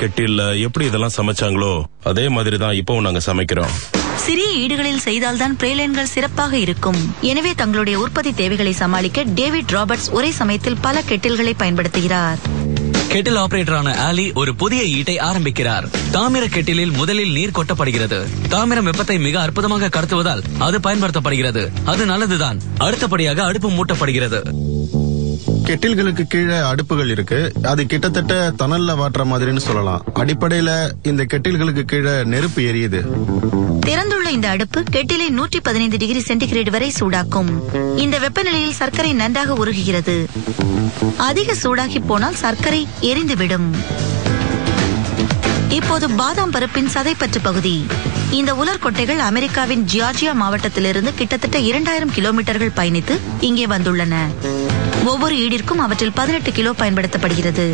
கெட்டில்ல எப்படி இதெல்லாம் சமைச்சாங்களோ அதே மாதிரிதான் இப்பவும் நாங்க சமைக்கிறோம். சிறிய ஈடுகளில் செய்தால்தான் பிரேலைன்கள் சிறப்பாக இருக்கும். எனவே தங்களுடைய உற்பத்தி தேவைகளை சமாளிக்க டேவிட் ராபர்ட்ஸ் ஒரே சமயத்தில் பல கெட்டில்களை பயன்படுத்துகிறார். கெட்டில் ஆபரேட்டரான ஆலி ஒரு புதிய ஈட்டை ஆரம்பிக்கிறார். தாமிர கெட்டிலில் முதலில் நீர் கொட்டப்படுகிறது. தாமிரம் வெப்பத்தை மிக அற்புதமாக கடத்துவதால் அது பயன்படுத்தப்படுகிறது. அது நல்லதுதான். அடுத்தபடியாக அடுப்பு மூட்டப்படுகிறது. கெட்டில்களுக்கு கீழே அடுப்புகள் இருக்கு. அது கிட்டத்தட்ட தணல்ல வாட்டுற மாதிரின்னு சொல்லலாம். அடிப்படையில இந்த கெட்டில்களுக்கு கீழே நெருப்பு எரியுது. திறந்துள்ள இந்த அடுப்பு கெட்டிலை 115 டிகிரி சென்டிகிரேட் வரை சூடாக்கும். இந்த வெப்பநிலையில் சர்க்கரை நன்றாக உருகுகிறது. அதிக சூடாகி போனால் சர்க்கரை எரிந்துவிடும். இப்போது பாதாம் பருப்பின் சதைப்பற்று பகுதி. இந்த உலர்கொட்டைகள் அமெரிக்காவின் ஜியார்ஜியா மாவட்டத்திலிருந்து கிட்டத்தட்ட 2000 கிலோமீட்டர்கள் பயணித்து இங்கே வந்துள்ளன. ஒவ்வொரு ஈடிற்கும் அவற்றில் 18 கிலோ பயன்படுத்தப்படுகிறது.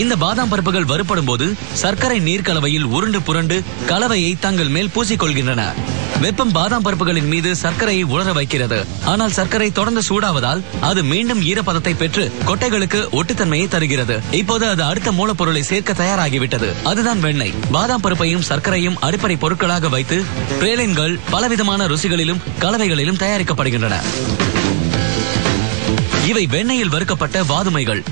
இந்த பாதாம் பருப்புகள் வறுப்படும் போது சர்க்கரை நீர் கலவையில் உருண்டு புரண்டு கலவையை தங்கள் மேல் பூசிக்கொள்கின்றன. வெப்பம் பாதாம் பருப்புகளின் மீது சர்க்கரையை உலர வைக்கிறது. ஆனால் சர்க்கரை தொடர்ந்து சூடாவதால் அது மீண்டும் ஈரப்பதத்தை பெற்று கொட்டைகளுக்கு ஒட்டுத்தன்மையை தருகிறது. இப்போது அது அடுத்த மூலப்பொருளை சேர்க்க தயாராகிவிட்டது. அதுதான் வெண்ணெய். பாதாம் பருப்பையும் சர்க்கரையும் அடிப்படை பொருட்களாக வைத்து பிரேலைன்கள் பலவிதமான ருசிகளிலும் கலவைகளிலும் தயாரிக்கப்படுகின்றன. இவை வெண்ணெயில் வறுக்கப்பட்ட வாதுமைகள்.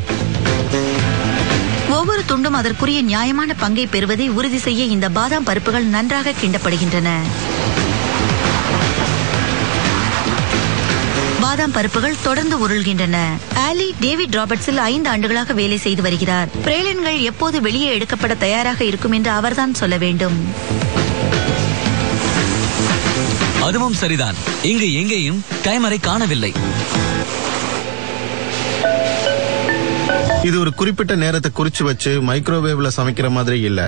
ஒவ்வொரு துண்டும் அதற்குரிய நியாயமான பங்கை பெறுவதை உறுதி செய்ய இந்த பாதாம் பருப்புகள் நன்றாக கிண்டப்படுகின்றன. பாதாம் பருப்புகள் தொடர்ந்து உருள்கின்றன. ஆலி டேவிட் ராபர்ட்ஸில் 5 ஆண்டுகளாக வேலை செய்து வருகிறார். பிரேலைன்கள் எப்போது வெளியே எடுக்கப்பட தயாராக இருக்கும் என்று அவர்தான் சொல்ல வேண்டும். அதுவும் சரிதான். இங்கு எங்கேயும் டைமரை காணவில்லை. இது ஒரு குறிப்பிட்ட நேரத்தை குறிச்சு வச்சு மைக்ரோவேவ்ல சமைக்கிற மாதிரி இல்ல.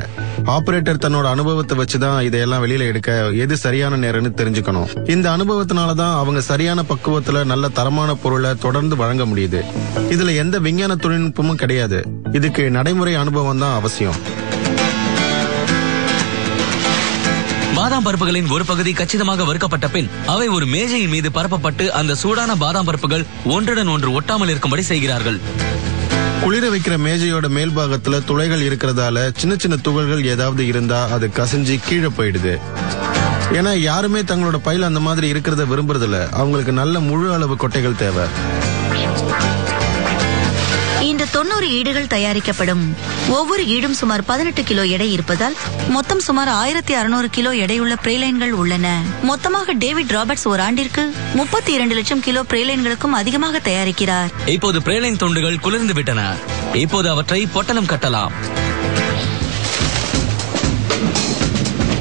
ஆபரேட்டர் தன்னோட அனுபவத்தை வச்சுதான் இதையெல்லாம் வெளியில எடுக்க எது சரியான நேரம்னு தெரிஞ்சுக்கணும். இந்த அனுபவத்தினாலதான் அவங்க சரியான பக்குவத்துல நல்ல தரமான பொருளை தொடர்ந்து வழங்க முடியுது. இதுல எந்த விஞ்ஞான தொழில்நுட்பமும் கிடையாது. இதுக்கு நடைமுறை அனுபவம் தான் அவசியம். பாதாம் பருப்புகளின் ஒரு பகுதி கச்சிதமாக வறுக்கப்பட்ட பின் அவை ஒரு மேஜையின் மீது பரப்பப்பட்டு அந்த சூடான பாதாம் பருப்புகள் ஒன்றுடன் ஒன்று ஒட்டாமல் இருக்கும்படி செய்கிறார்கள். குளிர வைக்கிற மேஜையோட மேல் பாகத்துல துளைகள் இருக்கிறதால சின்ன சின்ன துகள்கள் ஏதாவது இருந்தா அது கசிஞ்சு கீழே போயிடுது. ஏன்னா யாருமே தங்களோட பையில அந்த மாதிரி இருக்கிறத விரும்புறதில்ல. அவங்களுக்கு நல்ல முழு அளவு கொட்டைகள் தேவை. இந்த 90 ஈடுகள் தயாரிக்கப்படும். ஒவ்வொரு ஈடும் சுமார் 18 கிலோ எடை இருப்பதால் மொத்தம் சுமார் 1600 கிலோ எடையுள்ள பிரேலைன்கள் உள்ளன. மொத்தமாக டேவிட் ராபர்ட்ஸ் ஒரு ஆண்டிற்கு 32 லட்சம் கிலோ பிரேலைன்களுக்கும் அதிகமாக தயாரிக்கிறார். இப்போது பிரேலைன் துண்டுகள் குளிர்ந்து விட்டன. இப்போது அவற்றை பொட்டலம் கட்டலாம்.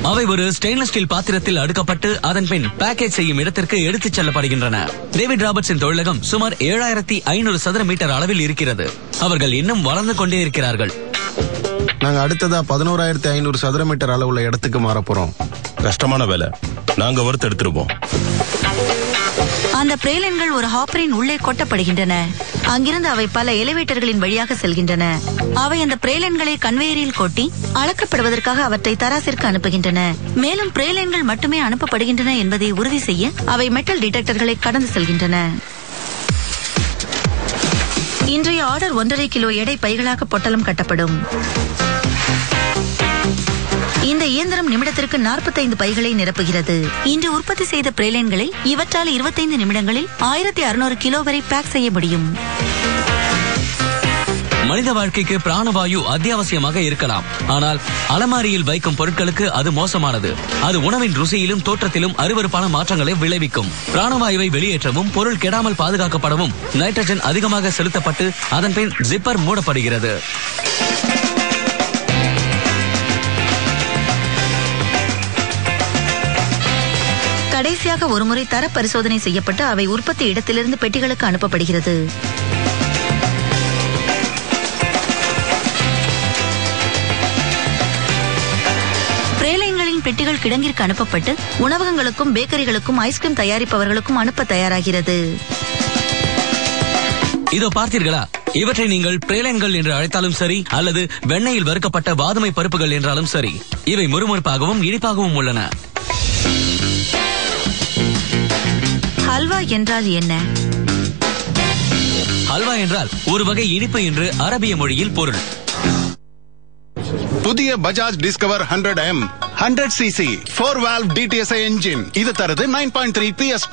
அவை ஒரு ஸ்டெயின்லெஸ் ஸ்டீல் பாத்திரத்தில் அடுக்கப்பட்டு அதன் பின் பேக்கேஜ் செய்யும் இடத்திற்கு எடுத்துச் செல்லப்படுகின்றன. டேவிட் ராபர்ட்ஸின் தொழிலகம் சுமார் 7500 சதுர மீட்டர் அளவில் இருக்கிறது. அவர்கள் இன்னும் வளர்ந்து கொண்டே இருக்கிறார்கள். நாங்க அடுத்ததா 11500 சதுர மீட்டர் அளவுள்ள இடத்துக்கு மாற போறோம். கஷ்டமான வேலை. நாங்க வறுத்து எடுத்துருவோம். அந்த பிரேலைன்கள் ஒரு ஹாப்பரின் உள்ளே கொட்டப்படுகின்றன. அங்கிருந்து அவை பல எலிவேட்டர்களின் வழியாக செல்கின்றன. அவை அந்த பிரேலைன்களை கன்வேயரில் கொட்டி அளக்கப்படுவதற்காக அவற்றை தராசிற்கு அனுப்புகின்றன. மேலும் பிரேலைன்கள் மட்டுமே அனுப்பப்படுகின்றன என்பதை உறுதி செய்ய அவை மெட்டல் டிடெக்டர்களை கடந்து செல்கின்றன. இன்றைய ஆர்டர் 1.5 கிலோ எடை பைகளாக பொட்டலம் கட்டப்படும். இந்த இயந்திரம் நிமிடத்திற்கு 45 பைகளை நிரப்புகிறது. இன்று உற்பத்தி செய்த பிரேலைன்களை இவற்றால் 25 நிமிடங்களில் 1600 கிலோ வரை பேக் செய்ய முடியும். மனித வாழ்க்கைக்கு பிராணவாயு அத்தியாவசியமாக இருக்கலாம். ஆனால் அலமாரியில் வைக்கும் பொருட்களுக்கு அது மோசமானது. அது உணவின் ருசியிலும் தோற்றத்திலும் அருவருப்பான மாற்றங்களை விளைவிக்கும். பிராணவாயுவை வெளியேற்றவும் பொருள் கெடாமல் பாதுகாக்கப்படவும் நைட்ரஜன் அதிகமாக செலுத்தப்பட்டு அதன் பின் ஜிப்பர் மூடப்படுகிறது. கடைசியாக ஒருமுறை தர பரிசோதனை செய்யப்பட்டு அவை உற்பத்தி இடத்திலிருந்து பெட்டிகளுக்கு அனுப்பப்படுகிறது. பிரேலைன்களின் பெட்டிகள் கிடங்கிற்கு அனுப்பப்பட்டு உணவகங்களுக்கும் பேக்கரிகளுக்கும் ஐஸ்கிரீம் தயாரிப்பவர்களுக்கும் அனுப்ப தயாராகிறது. இதோ பார்த்தீர்களா? இவற்றை நீங்கள் பிரேலைன்கள் என்று அழைத்தாலும் சரி அல்லது வெண்ணெயில் வறுக்கப்பட்ட வாதுமை பருப்புகள் என்றாலும் சரி, இவை முறுமுறுப்பாகவும் இனிப்பாகவும் உள்ளன. ஹல்வா என்றால் என்ன? ஹல்வா என்றால் ஒரு வகை இனிப்பு என்று அரபிய மொழியில் பொருள். புதிய Bajaj discover 100M 100cc 4 valve DTSI engine. இது தருது 9.3 PS